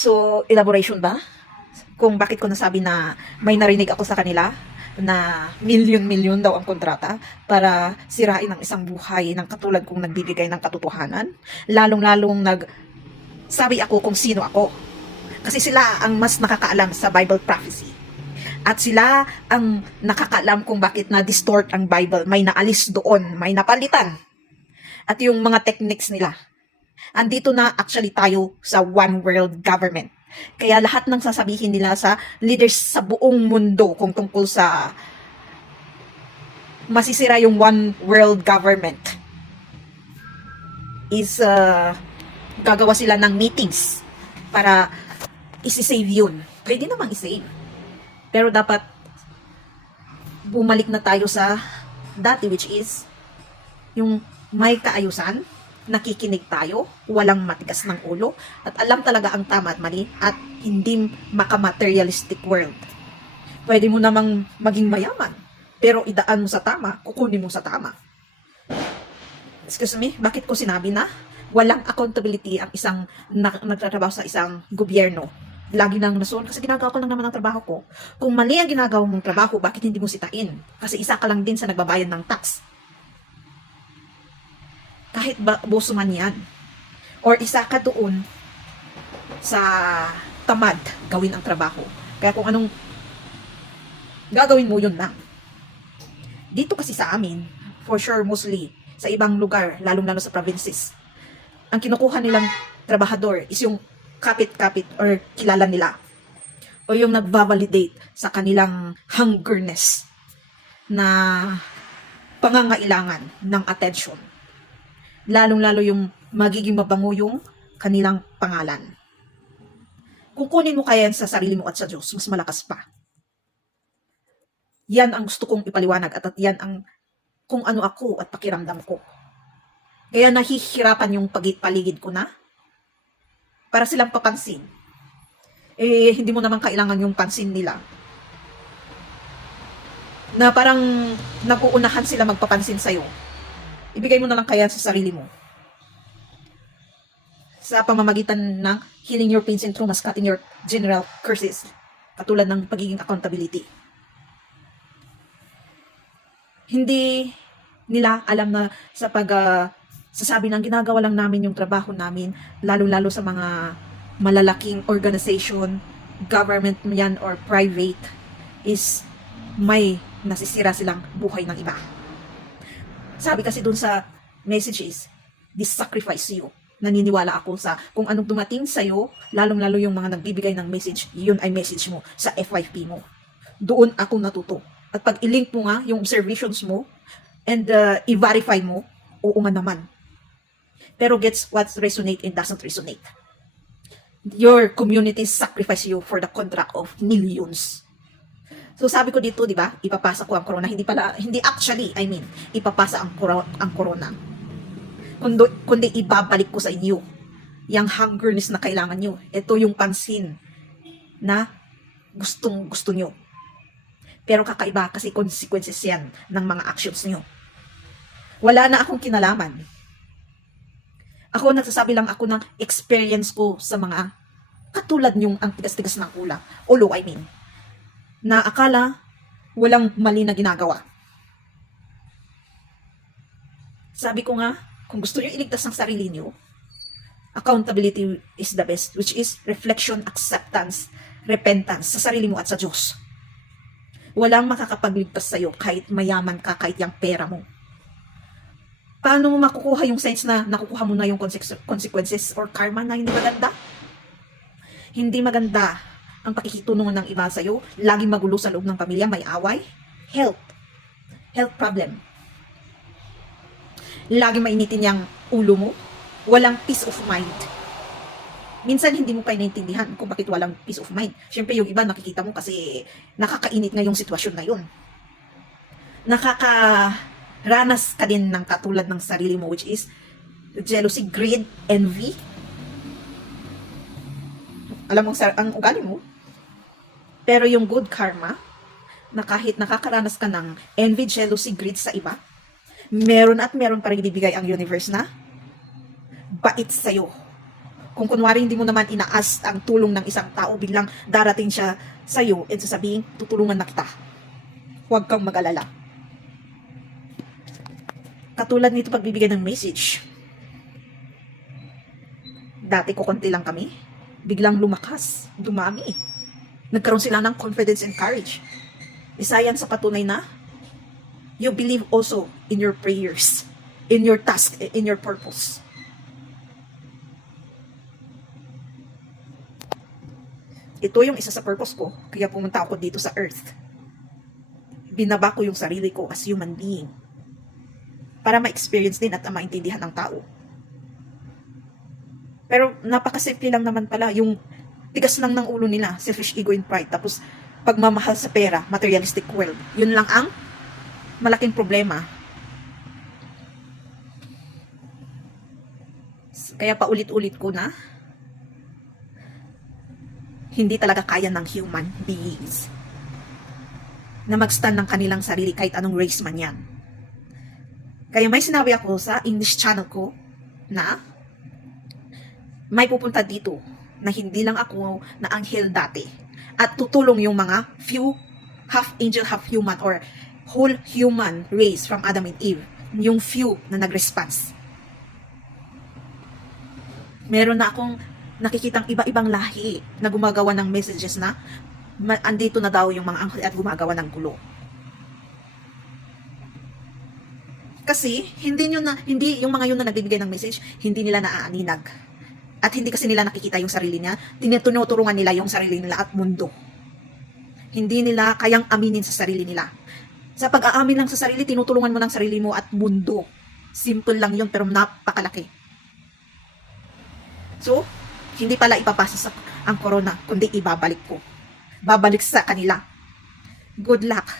So, elaboration ba? Kung bakit ko nasabi na may narinig ako sa kanila na milyon-milyon daw ang kontrata para sirain ang isang buhay ng katulad kong nagbibigay ng katotohanan. Lalong-lalong sabi ako kung sino ako. Kasi sila ang mas nakakaalam sa Bible prophecy. At sila ang nakakaalam kung bakit na-distort ang Bible. May naalis doon, may napalitan. At yung mga techniques nila. Andito na actually tayo sa one world government. Kaya lahat ng sasabihin nila sa leaders sa buong mundo kung tungkol sa masisira yung one world government is gagawa sila ng meetings para isi-save yun. Pwede namang i-save. Pero dapat bumalik na tayo sa dati, which is yung may kaayusan, nakikinig tayo, walang matigas ng ulo, at alam talaga ang tama at mali, at hindi maka-materialistic world. Pwede mo namang maging mayaman, pero idaan mo sa tama, kukunin mo sa tama. Excuse me, bakit ko sinabi na walang accountability ang isang nagtatrabaho sa isang gobyerno? Lagi nang nasun, kasi ginagawa ko lang naman ang trabaho ko. Kung mali ang ginagawa mong trabaho, bakit hindi mo sitain? Kasi isa ka lang din sa nagbabayad ng tax. Kahit boso man yan. Or isa ka doon sa tamad gawin ang trabaho. Kaya kung anong gagawin mo, yun lang. Dito kasi sa amin, for sure, mostly, sa ibang lugar, lalong-lalo sa provinces, ang kinukuha nilang trabahador is yung kapit-kapit or kilala nila. O yung nagbabalidate sa kanilang hungerness na pangangailangan ng attention. Lalong-lalo yung magiging mabango yung kanilang pangalan. Kung kunin mo kaya yan sa sarili mo at sa Diyos, mas malakas pa. Yan ang gusto kong ipaliwanag at yan ang kung ano ako at pakiramdam ko. Kaya nahihirapan yung paligid ko na para silang papansin. Eh, hindi mo naman kailangan yung pansin nila. Na parang naguunahan sila magpapansin sa'yo. Ibigay mo na lang kaya sa sarili mo. Sa pamamagitan ng healing your pains and traumas, cutting your general curses. Katulad ng pagiging accountability. Hindi nila alam na sa sasabi ng ginagawa lang namin yung trabaho namin, lalo-lalo sa mga malalaking organization, government yan or private, is may nasisira silang buhay ng iba. Sabi kasi dun sa messages, this sacrifice you. Naniniwala ako sa kung anong dumating sa'yo, lalong-lalo yung mga nagbibigay ng message, yun ay message mo sa FYP mo. Doon ako natuto. At pag i-link mo nga yung observations mo, and i-verify mo, oo nga naman. Pero gets what resonate and doesn't resonate. Your community sacrifice you for the contract of millions. So sabi ko dito, di ba, ipapasa ko ang corona. Hindi actually, ipapasa ang corona. Kundi ibabalik ko sa inyo yung hungerness na kailangan nyo. Ito yung pansin na gusto nyo. Pero kakaiba kasi consequences yan ng mga actions nyo. Wala na akong kinalaman. Ako, nagsasabi lang ako ng experience ko sa mga katulad nyong ang tigas-tigas ng ulo, na akala walang mali na ginagawa. Sabi ko nga, kung gusto nyo iligtas ang sarili nyo, accountability is the best, which is reflection, acceptance, repentance sa sarili mo at sa Diyos. Walang makakapagligtas sa'yo kahit mayaman ka, kahit yung pera mo. Paano mo makukuha yung sense na nakukuha mo na yung consequences or karma na hindi maganda? Hindi maganda ang pakikitunungan ng iba sa'yo. Laging magulo sa loob ng pamilya, may away. Health problem. Laging mainitin yung ulo mo. Walang peace of mind. Minsan hindi mo pa naiintindihan kung bakit walang peace of mind. Siyempre yung iba nakikita mo kasi nakakainit nga yung sitwasyon na yun. Nakakaranas ka din ng katulad ng sarili mo, which is jealousy, greed, envy. Alam mo ang ugali mo. Pero yung good karma, na kahit nakakaranas ka ng envy, jealousy, greed sa iba, meron pa rin ibibigay ang universe na bait sa'yo. Kung kunwari hindi mo naman inaas ang tulong ng isang tao, biglang darating siya sa'yo and sasabihin, tutulungan na kita. Huwag kang mag-alala. Katulad nito pagbibigay ng message. Dati ko konti lang kami, biglang lumakas, dumami. Nagkaroon sila ng confidence and courage. Isa yan sa patunay na you believe also in your prayers, in your task, in your purpose. Ito yung isa sa purpose ko, kaya pumunta ako dito sa earth. Binaba ko yung sarili ko as human being para ma-experience din at maintindihan ng tao. Pero napakasimple lang naman pala, yung tigas lang ng ulo nila, selfish ego and pride, tapos pagmamahal sa pera, materialistic world. Yun lang ang malaking problema. Kaya paulit-ulit ko na, hindi talaga kaya ng human beings na mag-stand ng kanilang sarili kahit anong race man yan. Kaya may sinabi ako sa English channel ko na may pupunta dito na hindi lang ako na anghel dati at tutulong yung mga few half angel, half human or whole human race from Adam and Eve, yung few na nag-response. Meron na akong nakikitang iba-ibang lahi na gumagawa ng messages na andito na daw yung mga anghel at gumagawa ng gulo. Kasi hindi yung mga yun na nagbibigay ng message, hindi nila naaaninag. At hindi kasi nila nakikita yung sarili niya, tinuturungan nila yung sarili nila at mundo. Hindi nila kayang aminin sa sarili nila. Sa pag-aamin lang sa sarili, tinutulungan mo ng sarili mo at mundo. Simple lang yun pero napakalaki. So, hindi pala ipapasa ang corona, kundi ibabalik ko. Babalik sa kanila. Good luck.